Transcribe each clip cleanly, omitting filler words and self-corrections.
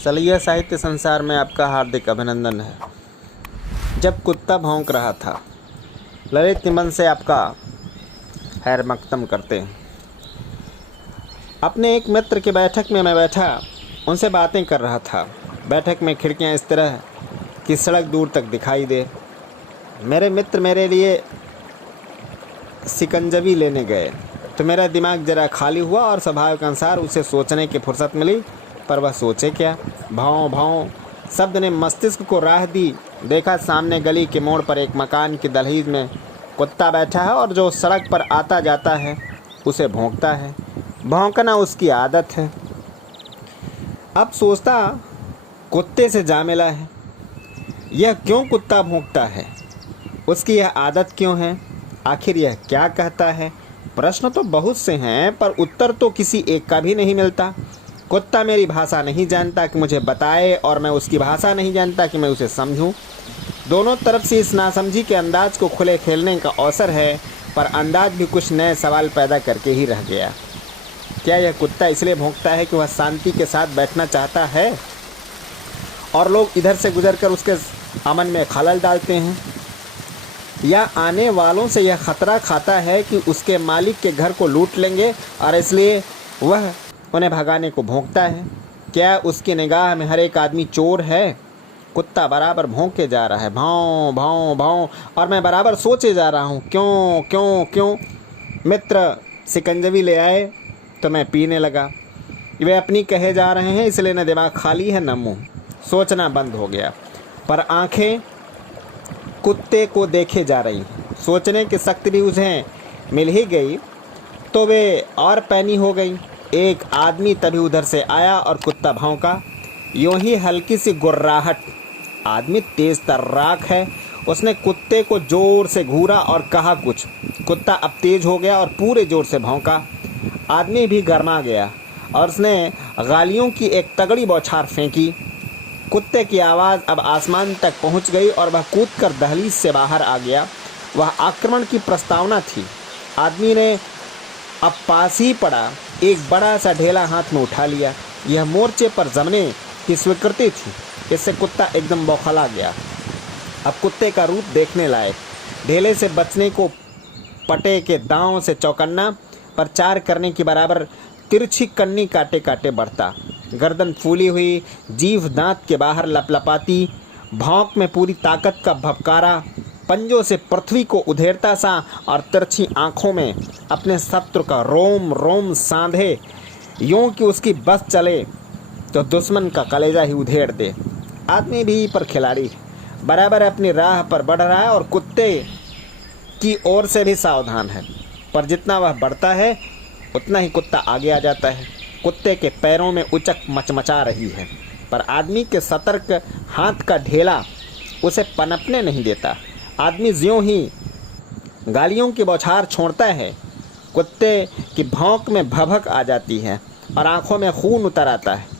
सलिया साहित्य संसार में आपका हार्दिक अभिनंदन है। जब कुत्ता भौंक रहा था, ललित निबंध से आपका खैर मकदम करते हैं। अपने एक मित्र की बैठक में मैं बैठा उनसे बातें कर रहा था। बैठक में खिड़कियां इस तरह कि सड़क दूर तक दिखाई दे। मेरे मित्र मेरे लिए शिकंजवी लेने गए तो मेरा दिमाग जरा खाली हुआ और स्वभाव के अनुसार उसे सोचने की फुर्सत मिली। पर वह सोचे क्या? भाव भाव शब्द ने मस्तिष्क को राह दी। देखा सामने गली के मोड़ पर एक मकान की दहलीज में कुत्ता बैठा है और जो सड़क पर आता जाता है उसे भौंकता है। भौंकना उसकी आदत है। अब सोचता कुत्ते से जा मिला है। यह क्यों कुत्ता भौंकता है? उसकी यह आदत क्यों है? आखिर यह क्या कहता है? प्रश्न तो बहुत से हैं पर उत्तर तो किसी एक का भी नहीं मिलता। कुत्ता मेरी भाषा नहीं जानता कि मुझे बताए और मैं उसकी भाषा नहीं जानता कि मैं उसे समझूं। दोनों तरफ से इस नासमझी के अंदाज को खुले खेलने का अवसर है, पर अंदाज भी कुछ नए सवाल पैदा करके ही रह गया। क्या यह कुत्ता इसलिए भौंकता है कि वह शांति के साथ बैठना चाहता है और लोग इधर से गुजरकर उसके अमन में खलल डालते हैं? या आने वालों से यह खतरा खाता है कि उसके मालिक के घर को लूट लेंगे और इसलिए वह उन्हें भगाने को भौंकता है? क्या उसकी निगाह में हर एक आदमी चोर है? कुत्ता बराबर भौंके जा रहा है, भाव भाव भाव, और मैं बराबर सोचे जा रहा हूँ क्यों क्यों क्यों। मित्र शिकंजवी ले आए तो मैं पीने लगा। वे अपनी कहे जा रहे हैं इसलिए न दिमाग खाली है न मुँह। सोचना बंद हो गया, पर आंखें कुत्ते को देखे जा रही। सोचने की शक्ति भी उन्हें मिल ही गई तो वे और पैनी हो गई। एक आदमी तभी उधर से आया और कुत्ता भौंका, यूं ही हल्की सी गुर्राहट। आदमी तेज तर्राक है। उसने कुत्ते को जोर से घूरा और कहा कुछ। कुत्ता अब तेज हो गया और पूरे जोर से भौंका। आदमी भी गर्मा गया और उसने गालियों की एक तगड़ी बौछार फेंकी। कुत्ते की आवाज़ अब आसमान तक पहुंच गई और वह कूदकर दहलीज से बाहर आ गया। वह आक्रमण की प्रस्तावना थी। आदमी ने अब पास ही पड़ा एक बड़ा सा ढेला हाथ में उठा लिया। यह मोर्चे पर जमने की स्वीकृति थी। इससे कुत्ता एकदम बौखला गया। अब कुत्ते का रूप देखने लायक। ढेले से बचने को पटे के दांव से चौकन्ना पर चार करने की बराबर तिरछी कन्नी काटे काटे बढ़ता। गर्दन फूली हुई, जीभ दांत के बाहर लपलपाती, भौंक में पूरी ताकत का भपकारा, पंजों से पृथ्वी को उधेड़ता सा और तिरछी आंखों में अपने शत्रु का रोम रोम साधे, यूं कि उसकी बस चले तो दुश्मन का कलेजा ही उधेड़ दे। आदमी भी पर खिलाड़ी बराबर अपनी राह पर बढ़ रहा है और कुत्ते की ओर से भी सावधान है। पर जितना वह बढ़ता है उतना ही कुत्ता आगे आ जाता है। कुत्ते के पैरों में उचक मचमचा रही है, पर आदमी के सतर्क हाथ का ढेला उसे पनपने नहीं देता। आदमी ज्यों ही गालियों की बौछार छोड़ता है, कुत्ते की भौंक में भभक आ जाती है और आंखों में खून उतर आता है।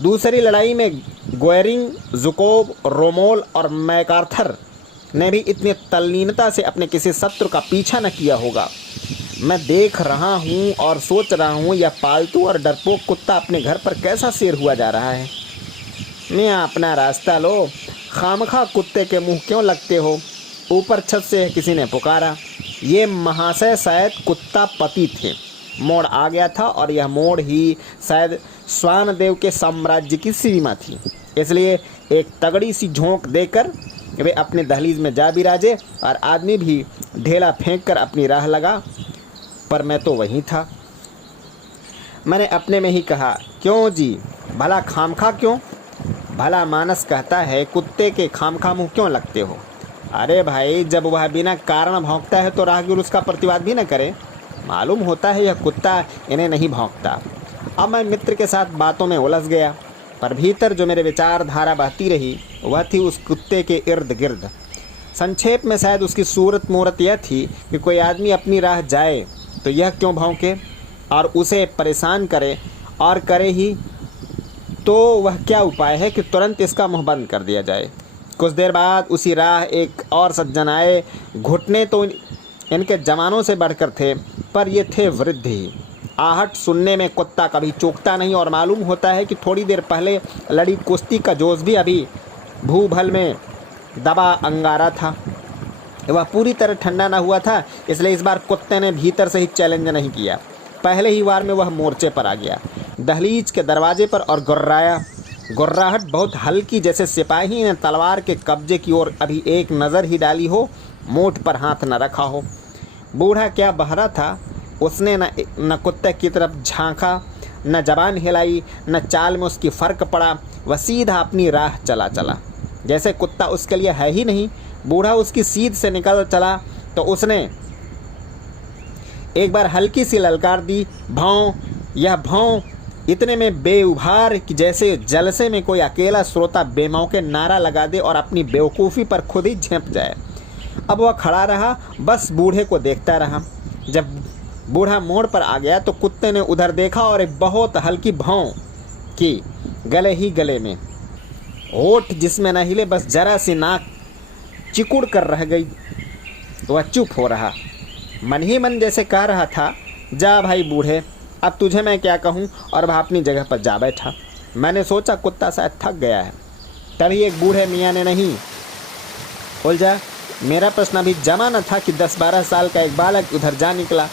दूसरी लड़ाई में गोयरिंग, जुकोब, रोमोल और मैकार्थर ने भी इतनी तल्लीनता से अपने किसी शत्रु का पीछा न किया होगा। मैं देख रहा हूँ और सोच रहा हूँ यह पालतू और डरपोक कुत्ता अपने घर पर कैसा शेर हुआ जा रहा है। मैं अपना रास्ता लो, खामखा कुत्ते के मुंह क्यों लगते हो? ऊपर छत से किसी ने पुकारा। ये महाशय शायद कुत्ता पति थे। मोड़ आ गया था और यह मोड़ ही शायद स्वानदेव के साम्राज्य की सीमा थी। इसलिए एक तगड़ी सी झोंक देकर वे अपने दहलीज में जा बिराजे और आदमी भी ढेला फेंक कर अपनी राह लगा। पर मैं तो वहीं था। मैंने अपने में ही कहा, क्यों जी, भला खामखा क्यों? भला मानस कहता है कुत्ते के खामखा मुँह क्यों लगते हो? अरे भाई, जब वह बिना कारण भौंकता है तो राहगीर उसका प्रतिवाद भी न करे। मालूम होता है यह कुत्ता इन्हें नहीं भौंकता। अब मैं मित्र के साथ बातों में उलझ गया, पर भीतर जो मेरे विचारधारा बहती रही वह थी उस कुत्ते के इर्द गिर्द। संक्षेप में शायद उसकी सूरत मूरत यह थी कि कोई आदमी अपनी राह जाए तो यह क्यों भौंके और उसे परेशान करे, और करे ही तो वह क्या उपाय है कि तुरंत इसका मुंह बंद कर दिया जाए। कुछ देर बाद उसी राह एक और सज्जन आए। घुटने तो इनके जवानों से बढ़कर थे, पर ये थे वृद्ध ही। आहट सुनने में कुत्ता कभी चूकता नहीं और मालूम होता है कि थोड़ी देर पहले लड़ी कुश्ती का जोश भी अभी भूभल में दबा अंगारा था। वह पूरी तरह ठंडा न हुआ था, इसलिए इस बार कुत्ते ने भीतर से ही चैलेंज नहीं किया। पहले ही वार में वह मोर्चे पर आ गया, दहलीज के दरवाजे पर, और गुर्राया। गुर्राहट बहुत हल्की, जैसे सिपाही ने तलवार के कब्जे की ओर अभी एक नज़र ही डाली हो, मोठ पर हाथ न रखा हो। बूढ़ा क्या बहरा था, उसने न कुत्ते की तरफ झांका, न जबान हिलाई, न चाल में उसकी फ़र्क पड़ा। वह सीधा अपनी राह चला जैसे कुत्ता उसके लिए है ही नहीं। बूढ़ा उसकी सीध से निकल चला तो उसने एक बार हल्की सी ललकार दी, भौं। यह भौं इतने में बेउभार कि जैसे जलसे में कोई अकेला श्रोता बेमौके नारा लगा दे और अपनी बेवकूफ़ी पर खुद ही झेंप जाए। अब वह खड़ा रहा, बस बूढ़े को देखता रहा। जब बूढ़ा मोड़ पर आ गया तो कुत्ते ने उधर देखा और एक बहुत हल्की भौं की, गले में होठ जिसमें न हिले, बस जरा सी नाक चिकुड़ कर रह गई। वह चुप हो रहा, मन ही मन जैसे कह रहा था, जा भाई बूढ़े, अब तुझे मैं क्या कहूँ, और वह अपनी जगह पर जा बैठा। मैंने सोचा कुत्ता शायद थक गया है। तभी एक बूढ़े मियाँ ने नहीं उलझा। मेरा प्रश्न अभी जमा न था कि 10-12 साल का एक बालक उधर जा निकला।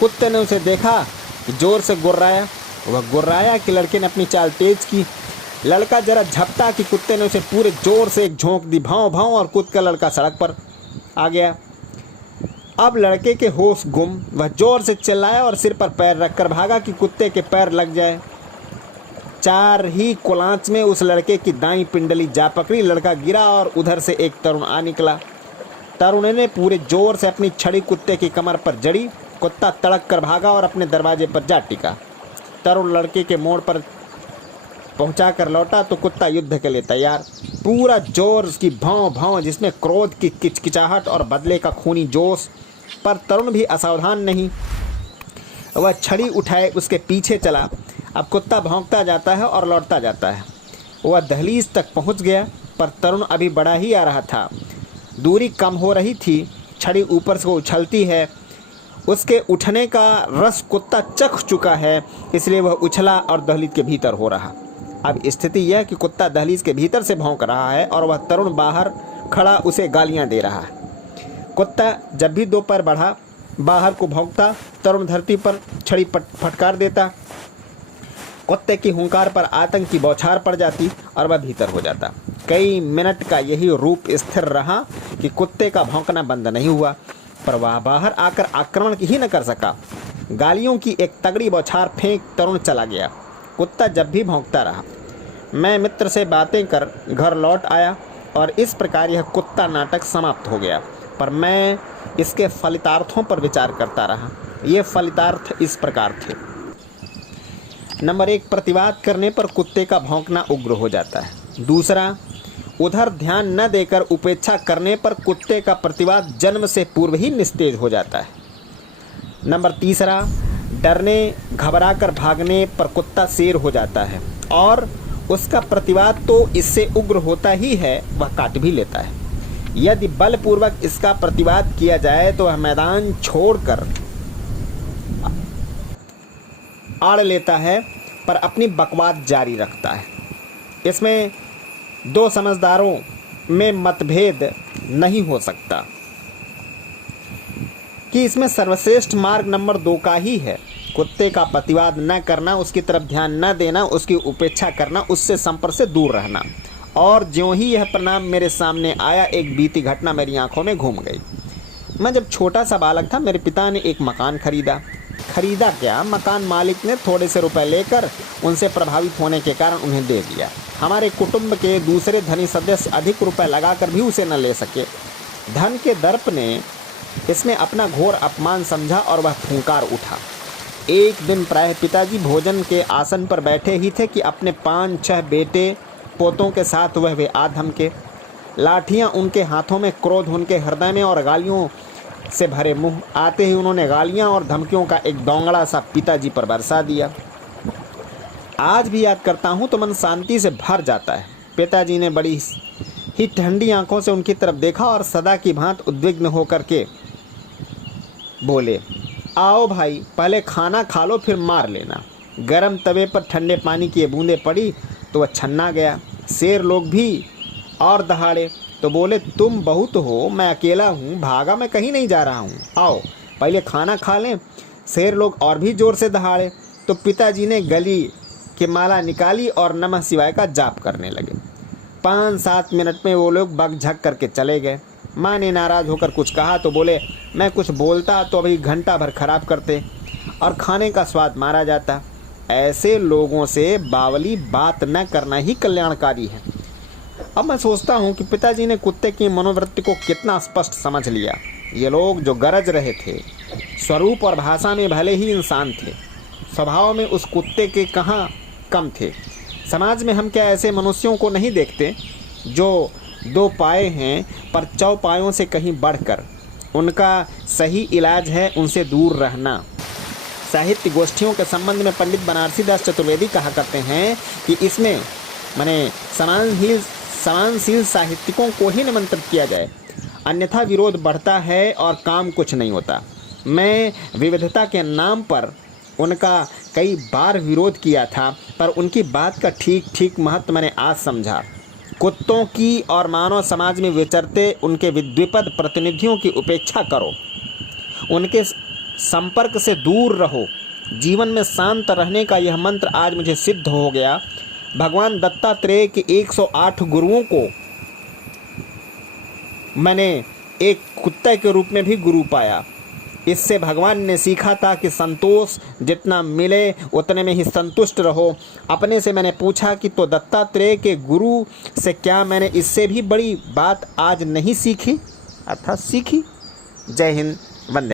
कुत्ते ने उसे देखा, जोर से गुर्राया। वह गुर्राया कि लड़के ने अपनी चाल तेज की। लड़का जरा झपटा कि कुत्ते ने उसे पूरे जोर से एक झोंक दी, भाव भाव, और कूद कर लड़का सड़क पर आ गया। अब लड़के के होश गुम। वह जोर से चिल्लाया और सिर पर पैर रखकर भागा कि कुत्ते के पैर लग जाए। 4 ही कुलांच में उस लड़के की दाईं पिंडली जा पकड़ी। लड़का गिरा और उधर से एक तरुण आ निकला। तरुण ने पूरे जोर से अपनी छड़ी कुत्ते की कमर पर जड़ी। कुत्ता तड़क कर भागा और अपने दरवाजे पर जा टिका। तरुण लड़के के मोड़ पर पहुंचा कर लौटा तो कुत्ता युद्ध के लिए तैयार। पूरा जोर उसकी भौं भौं, जिसमें क्रोध की किचकिचाहट और बदले का खूनी जोश। पर तरुण भी असावधान नहीं, वह छड़ी उठाए उसके पीछे चला। अब कुत्ता भौंकता जाता है और लौटता जाता है। वह दहलीज तक पहुंच गया, पर तरुण अभी बढ़ा ही आ रहा था। दूरी कम हो रही थी, छड़ी ऊपर से उछलती है। उसके उठने का रस कुत्ता चख चुका है, इसलिए वह उछला और दहलीज के भीतर हो रहा। अब स्थिति यह कि कुत्ता दहलीज के भीतर से भौंक रहा है और वह तरुण बाहर खड़ा उसे गालियां दे रहा है। कुत्ता जब भी 2 पैर बढ़ा बाहर को भौंकता, तरुण धरती पर छड़ी फटकार देता। कुत्ते की हुंकार पर आतंक की बौछार पड़ जाती और वह भीतर हो जाता। कई मिनट का यही रूप स्थिर रहा कि कुत्ते का भौंकना बंद नहीं हुआ, पर वह बाहर आकर आक्रमण ही न कर सका। गालियों की एक तगड़ी बौछार फेंक तरुण चला गया। कुत्ता जब भी भौंकता रहा। मैं मित्र से बातें कर घर लौट आया और इस प्रकार यह कुत्ता नाटक समाप्त हो गया। पर मैं इसके फलितार्थों पर विचार करता रहा। ये फलितार्थ इस प्रकार थे। नंबर 1, प्रतिवाद करने पर कुत्ते का भौंकना उग्र हो जाता है। दूसरा, उधर ध्यान न देकर उपेक्षा करने पर कुत्ते का प्रतिवाद जन्म से पूर्व ही निस्तेज हो जाता है। नंबर 3, डरने घबराकर भागने पर कुत्ता शेर हो जाता है और उसका प्रतिवाद तो इससे उग्र होता ही है, वह काट भी लेता है। यदि बलपूर्वक इसका प्रतिवाद किया जाए तो वह मैदान छोड़कर आड़ लेता है, पर अपनी बकवाद जारी रखता है। इसमें 2 समझदारों में मतभेद नहीं हो सकता कि इसमें सर्वश्रेष्ठ मार्ग नंबर 2 का ही है। कुत्ते का प्रतिवाद न करना, उसकी तरफ ध्यान न देना, उसकी उपेक्षा करना, उससे संपर्क से दूर रहना। और ज्यों ही यह परिणाम मेरे सामने आया, एक बीती घटना मेरी आंखों में घूम गई। मैं जब छोटा सा बालक था, मेरे पिता ने एक मकान खरीदा क्या, मकान मालिक ने थोड़े से रुपए लेकर उनसे प्रभावित होने के कारण उन्हें दे दिया। हमारे कुटुंब के दूसरे धनी सदस्य अधिक रुपए लगाकर भी उसे न ले सके। धन के दर्प ने इसमें अपना घोर अपमान समझा और वह फूंकार उठा। एक दिन प्रायः पिताजी भोजन के आसन पर बैठे ही थे कि अपने 5-6 बेटे पोतों के साथ वह वे आ धमके। लाठियाँ उनके हाथों में, क्रोध उनके हृदय में और गालियों से भरे मुंह। आते ही उन्होंने गालियाँ और धमकियों का एक दोंगड़ा सा पिताजी पर बरसा दिया। आज भी याद करता हूँ तो मन शांति से भर जाता है। पिताजी ने बड़ी ही ठंडी आंखों से उनकी तरफ देखा और सदा की भांति उद्विग्न होकर के बोले, आओ भाई, पहले खाना खा लो फिर मार लेना। गरम तवे पर ठंडे पानी की ये बूंदें पड़ी तो वह छन्ना गया। शेर लोग भी और दहाड़े तो बोले, तुम बहुत हो, मैं अकेला हूँ, भागा मैं कहीं नहीं जा रहा हूँ, आओ पहले खाना खा लें। शेर लोग और भी ज़ोर से दहाड़े तो पिताजी ने गली की माला निकाली और नमः शिवाय का जाप करने लगे। 5-7 मिनट में वो लोग बकझक करके चले गए। माँ ने नाराज़ होकर कुछ कहा तो बोले, मैं कुछ बोलता तो अभी घंटा भर खराब करते और खाने का स्वाद मारा जाता। ऐसे लोगों से बावली बात न करना ही कल्याणकारी है। अब मैं सोचता हूँ कि पिताजी ने कुत्ते की मनोवृत्ति को कितना स्पष्ट समझ लिया। ये लोग जो गरज रहे थे, स्वरूप और भाषा में भले ही इंसान थे, स्वभाव में उस कुत्ते के कहाँ कम थे। समाज में हम क्या ऐसे मनुष्यों को नहीं देखते जो 2 पाए हैं पर चौपायों से कहीं बढ़कर? उनका सही इलाज है उनसे दूर रहना। साहित्य गोष्ठियों के संबंध में पंडित बनारसी दास चतुर्वेदी कहा करते हैं कि इसमें माने समानशील साहित्यिकों को ही निमंत्रित किया जाए, अन्यथा विरोध बढ़ता है और काम कुछ नहीं होता। मैं विविधता के नाम पर उनका कई बार विरोध किया था, पर उनकी बात का ठीक महत्व मैंने आज समझा। कुत्तों की और मानव समाज में विचरते उनके विद्विपद प्रतिनिधियों की उपेक्षा करो, उनके संपर्क से दूर रहो। जीवन में शांत रहने का यह मंत्र आज मुझे सिद्ध हो गया। भगवान दत्तात्रेय के 108 गुरुओं को मैंने एक कुत्ते के रूप में भी गुरु पाया। इससे भगवान ने सीखा था कि संतोष जितना मिले उतने में ही संतुष्ट रहो। अपने से मैंने पूछा कि तो दत्तात्रेय के गुरु से क्या मैंने इससे भी बड़ी बात आज नहीं सीखी? अर्थात सीखी। जय हिंद, वंदे।